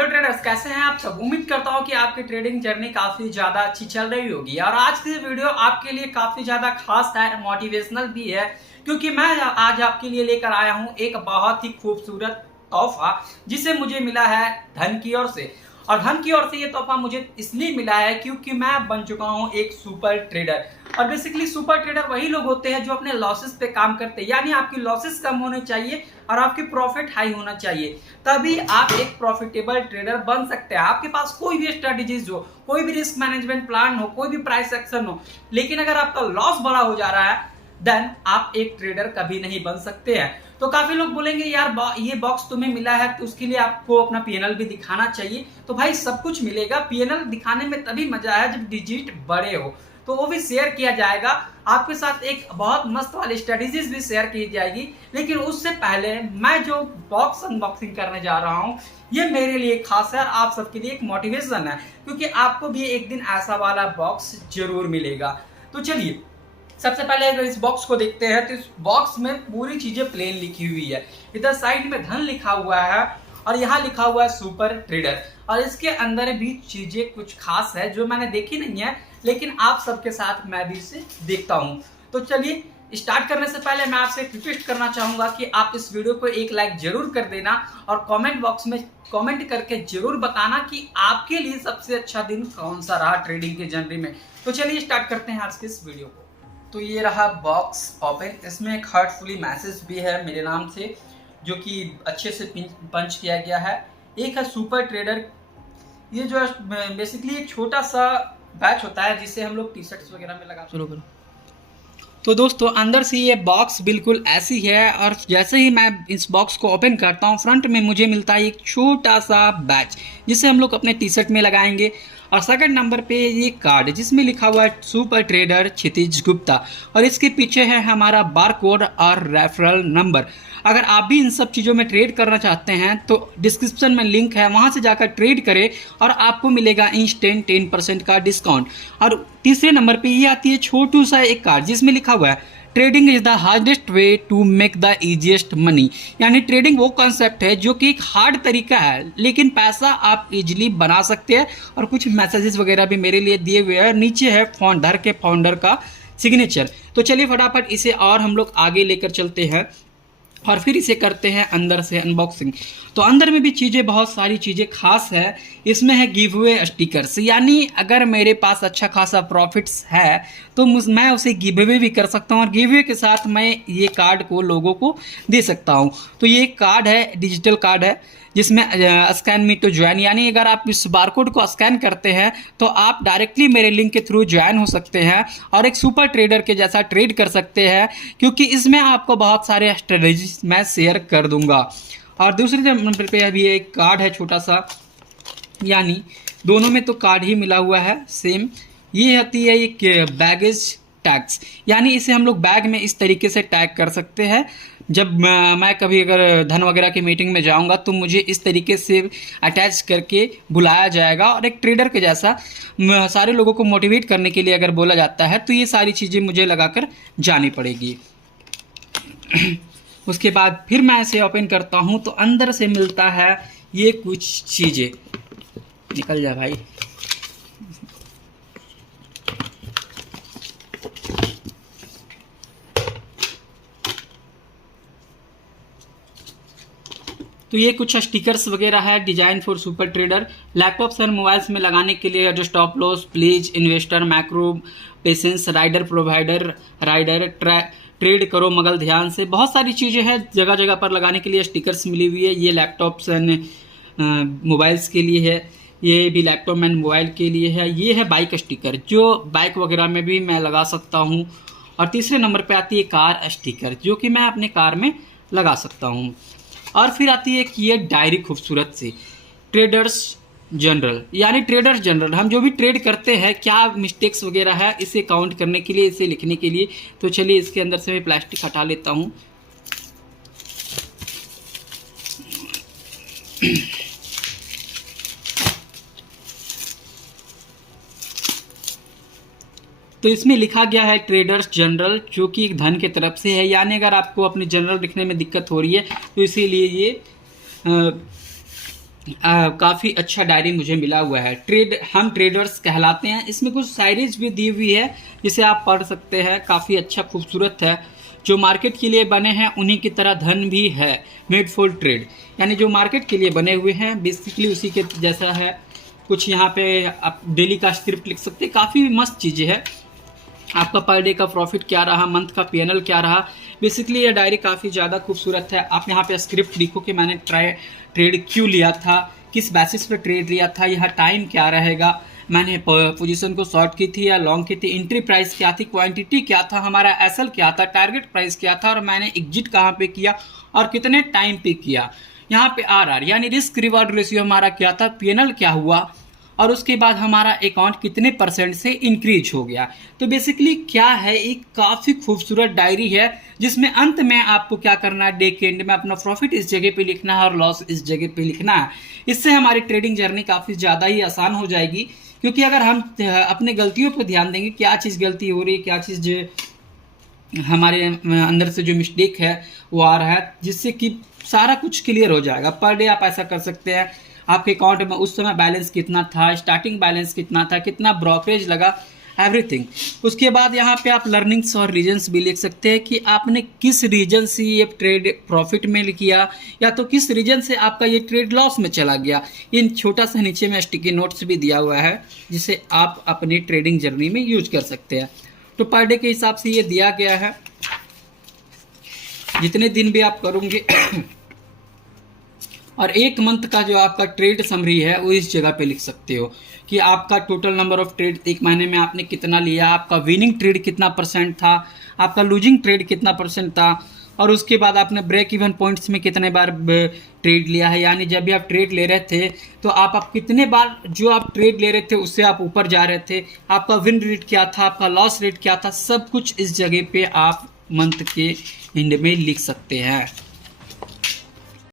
Hello traders, कैसे हैं आप सब। उम्मीद करता हूं कि आपकी ट्रेडिंग जर्नी काफी ज्यादा अच्छी चल रही होगी और आज की वीडियो आपके लिए काफी ज्यादा खास है, मोटिवेशनल भी है, क्योंकि मैं आज आपके लिए लेकर आया हूं एक बहुत ही खूबसूरत तोहफा जिसे मुझे मिला है धन की ओर से। और धन की ओर से ये तोहफा मुझे इसलिए मिला है क्योंकि मैं बन चुका हूं एक सुपर ट्रेडर। और बेसिकली सुपर ट्रेडर वही लोग होते हैं जो अपने लॉसेस पे काम करते हैं, यानी आपकी लॉसेस कम होने चाहिए और आपकी प्रॉफिट हाई होना चाहिए, तभी आप एक प्रॉफिटेबल ट्रेडर बन सकते हैं। आपके पास कोई भी स्ट्रेटेजीज हो, कोई भी रिस्क मैनेजमेंट प्लान हो, कोई भी प्राइस एक्शन हो, लेकिन अगर आपका लॉस बड़ा हो जा रहा है देन आप एक ट्रेडर कभी नहीं बन सकते हैं। तो काफी लोग बोलेंगे यार ये बॉक्स तुम्हें मिला है तो उसके लिए आपको अपना पीएनएल भी दिखाना चाहिए। तो भाई सब कुछ मिलेगा, पीएनएल दिखाने में तभी मजा है जब डिजिट बड़े हो, तो वो भी शेयर किया जाएगा आपके साथ। एक बहुत मस्त वाली स्ट्रेटेजीज भी शेयर की जाएगी, लेकिन उससे पहले मैं जो बॉक्स अनबॉक्सिंग करने जा रहा हूं ये मेरे लिए खास है और आप सबके लिए एक मोटिवेशन है, क्योंकि आपको भी एक दिन ऐसा वाला बॉक्स जरूर मिलेगा। तो चलिए सबसे पहले अगर इस बॉक्स को देखते हैं तो इस बॉक्स में पूरी चीजें प्लेन लिखी हुई है। इधर साइड में धन लिखा हुआ है और यहाँ लिखा हुआ है सुपर ट्रेडर, और इसके अंदर भी चीजें कुछ खास है जो मैंने देखी नहीं है, लेकिन आप सबके साथ मैं भी इसे देखता हूँ। तो चलिए स्टार्ट करने से पहले मैं आपसे रिक्वेस्ट करना चाहूंगा कि आप इस वीडियो को एक लाइक जरूर कर देना और कमेंट बॉक्स में कमेंट करके जरूर बताना कि आपके लिए सबसे अच्छा दिन कौन सा रहा ट्रेडिंग के जर्नी में। तो चलिए स्टार्ट करते हैं आज के इस वीडियो को। तो ये रहा बॉक्स ओपन, इसमें एक हार्टफुली मैसेज भी है मेरे नाम से जो कि अच्छे से पंच किया गया है। एक है सुपर ट्रेडर, ये जो है बेसिकली एक छोटा सा बैच होता है जिसे हम लोग टी शर्ट्स वगैरह में लगा शुरू करो। तो दोस्तों अंदर से ये बॉक्स बिल्कुल ऐसी है और जैसे ही मैं इस बॉक्स को ओपन करता हूँ फ्रंट में मुझे मिलता है एक छोटा सा बैच जिसे हम लोग अपने टी शर्ट में लगाएंगे। और सेकंड नंबर पे ये कार्ड जिसमें लिखा हुआ है सुपर ट्रेडर क्षितिज गुप्ता, और इसके पीछे है हमारा बार कोड और रेफरल नंबर। अगर आप भी इन सब चीज़ों में ट्रेड करना चाहते हैं तो डिस्क्रिप्शन में लिंक है, वहां से जाकर ट्रेड करें और आपको मिलेगा इंस्टेंट 10% का डिस्काउंट। और तीसरे नंबर पे ये आती है छोटू सा एक कार्ड जिसमें लिखा हुआ है trading is the hardest way to make the easiest money, यानी ट्रेडिंग वो कॉन्सेप्ट है जो कि एक हार्ड तरीका है लेकिन पैसा आप इजीली बना सकते हैं। और कुछ मैसेजेस वगैरह भी मेरे लिए दिए हुए हैं, नीचे है फाउंडर का सिग्नेचर। तो चलिए फटाफट इसे और हम लोग आगे लेकर चलते हैं और फिर इसे करते हैं अंदर से अनबॉक्सिंग। तो अंदर में भी चीज़ें बहुत सारी चीज़ें खास है। इसमें है गिव अवे स्टिकर्स, यानी अगर मेरे पास अच्छा खासा प्रॉफिट्स है तो मैं उसे गिव अवे भी कर सकता हूँ और गिव अवे के साथ मैं ये कार्ड को लोगों को दे सकता हूँ। तो ये एक कार्ड है, डिजिटल कार्ड है जिसमें स्कैन मी टू ज्वाइन, यानी अगर आप इस बारकोड को स्कैन करते हैं तो आप डायरेक्टली मेरे लिंक के थ्रू ज्वाइन हो सकते हैं और एक सुपर ट्रेडर के जैसा ट्रेड कर सकते हैं, क्योंकि इसमें आपको बहुत सारे स्ट्रेटजीज मैं शेयर कर दूंगा। और दूसरे नंबर पे अभी एक कार्ड है छोटा सा, यानी दोनों में तो कार्ड ही मिला हुआ है सेम। ये आती है एक बैगेज टैग्स, यानी इसे हम लोग बैग में इस तरीके से टैग कर सकते हैं। जब मैं कभी अगर धन वगैरह की मीटिंग में जाऊंगा तो मुझे इस तरीके से अटैच करके बुलाया जाएगा और एक ट्रेडर के जैसा सारे लोगों को मोटिवेट करने के लिए अगर बोला जाता है तो ये सारी चीज़ें मुझे लगाकर जानी पड़ेगी। उसके बाद फिर मैं इसे ओपन करता हूँ तो अंदर से मिलता है ये कुछ चीज़ें। निकल जा भाई। तो ये कुछ स्टिकर्स वगैरह है, design for super trader. Laptops और मोबाइल्स में लगाने के लिए जो stop loss, please, investor, macro, patience, rider, provider, rider, trade करो मगर ध्यान से, बहुत सारी चीज़ें हैं जगह जगह पर लगाने के लिए स्टिकर्स मिली हुई है। ये लैपटॉप्स एंड मोबाइल्स के लिए है, ये भी लैपटॉप एंड मोबाइल के लिए है। ये है बाइक स्टिकर जो बाइक वगैरह में भी मैं लगा सकता हूँ। और तीसरे नंबर पे आती है कार स्टिकर जो कि मैं अपने कार में लगा सकता हूँ। और फिर आती है कि ये डायरी खूबसूरत सी ट्रेडर्स जनरल, यानी ट्रेडर्स जनरल हम जो भी ट्रेड करते हैं क्या मिस्टेक्स वगैरह है इसे काउंट करने के लिए, इसे लिखने के लिए। तो चलिए इसके अंदर से मैं प्लास्टिक हटा लेता हूँ। तो इसमें लिखा गया है ट्रेडर्स जनरल जो कि एक धन के तरफ से है, यानी अगर आपको अपनी जनरल लिखने में दिक्कत हो रही है तो इसीलिए ये काफ़ी अच्छा डायरी मुझे मिला हुआ है। हम ट्रेडर्स कहलाते हैं। इसमें कुछ शायरीज भी दी हुई है जिसे आप पढ़ सकते हैं। काफ़ी अच्छा खूबसूरत है। जो मार्केट के लिए बने हैं उन्हीं की तरह धन भी है, मेड फॉर ट्रेड, यानी जो मार्केट के लिए बने हुए हैं बेसिकली उसी के जैसा है। कुछ यहाँ पे आप डेली का स्क्रिप्ट लिख सकते हैं। काफ़ी मस्त चीज़ें है। आपका पर डे का प्रॉफिट क्या रहा, मंथ का पीएनएल क्या रहा। बेसिकली ये डायरी काफ़ी ज़्यादा खूबसूरत है। आप यहाँ पे स्क्रिप्ट लिखो कि मैंने ट्रेड क्यों लिया था, किस बेसिस पे ट्रेड लिया था, यहाँ टाइम क्या रहेगा, मैंने पोजीशन को शॉर्ट की थी या लॉन्ग की थी, एंट्री प्राइस क्या थी, क्वांटिटी क्या था, हमारा एसएल क्या था, टारगेट प्राइस क्या था और मैंने एग्जिट कहाँ पे किया और कितने टाइम पे किया। यहाँ पे आरआर यानी रिस्क रिवॉर्ड रेशियो हमारा क्या था, पीएनएल क्या हुआ और उसके बाद हमारा अकाउंट कितने परसेंट से इंक्रीज हो गया। तो बेसिकली क्या है, एक काफ़ी खूबसूरत डायरी है जिसमें अंत में आपको क्या करना है, डे के एंड में अपना प्रॉफिट इस जगह पे लिखना है और लॉस इस जगह पे लिखना है। इससे हमारी ट्रेडिंग जर्नी काफ़ी ज़्यादा ही आसान हो जाएगी, क्योंकि अगर हम अपने गलतियों पर ध्यान देंगे, क्या चीज़ गलती हो रही है, क्या चीज़ हमारे अंदर से जो मिस्टेक है वो आ रहा है, जिससे कि सारा कुछ क्लियर हो जाएगा। पर डे आप ऐसा कर सकते हैं, आपके अकाउंट में उस समय बैलेंस कितना था, स्टार्टिंग बैलेंस कितना था, कितना ब्रोकरेज लगा, एवरीथिंग। उसके बाद यहाँ पे आप लर्निंग्स और रीजन्स भी लिख सकते हैं कि आपने किस रीजन से ये ट्रेड प्रॉफिट में किया या तो किस रीजन से आपका ये ट्रेड लॉस में चला गया। इन छोटा सा नीचे में स्टिकी नोट्स भी दिया हुआ है जिसे आप अपनी ट्रेडिंग जर्नी में यूज कर सकते हैं। तो पर डे के हिसाब से ये दिया गया है, जितने दिन भी आप करोगे और एक मंथ का जो आपका ट्रेड समरी है वो इस जगह पे लिख सकते हो कि आपका टोटल नंबर ऑफ ट्रेड एक महीने में आपने कितना लिया, आपका विनिंग ट्रेड कितना परसेंट था, आपका लूजिंग ट्रेड कितना परसेंट था और उसके बाद आपने ब्रेक इवन पॉइंट्स में कितने बार ट्रेड लिया है। यानी जब भी आप ट्रेड ले रहे थे तो आप कितने बार जो आप ट्रेड ले रहे थे उससे आप ऊपर जा रहे थे, आपका विन रेट क्या था, आपका लॉस रेट क्या था, सब कुछ इस जगह पे आप मंथ के एंड में लिख सकते हैं।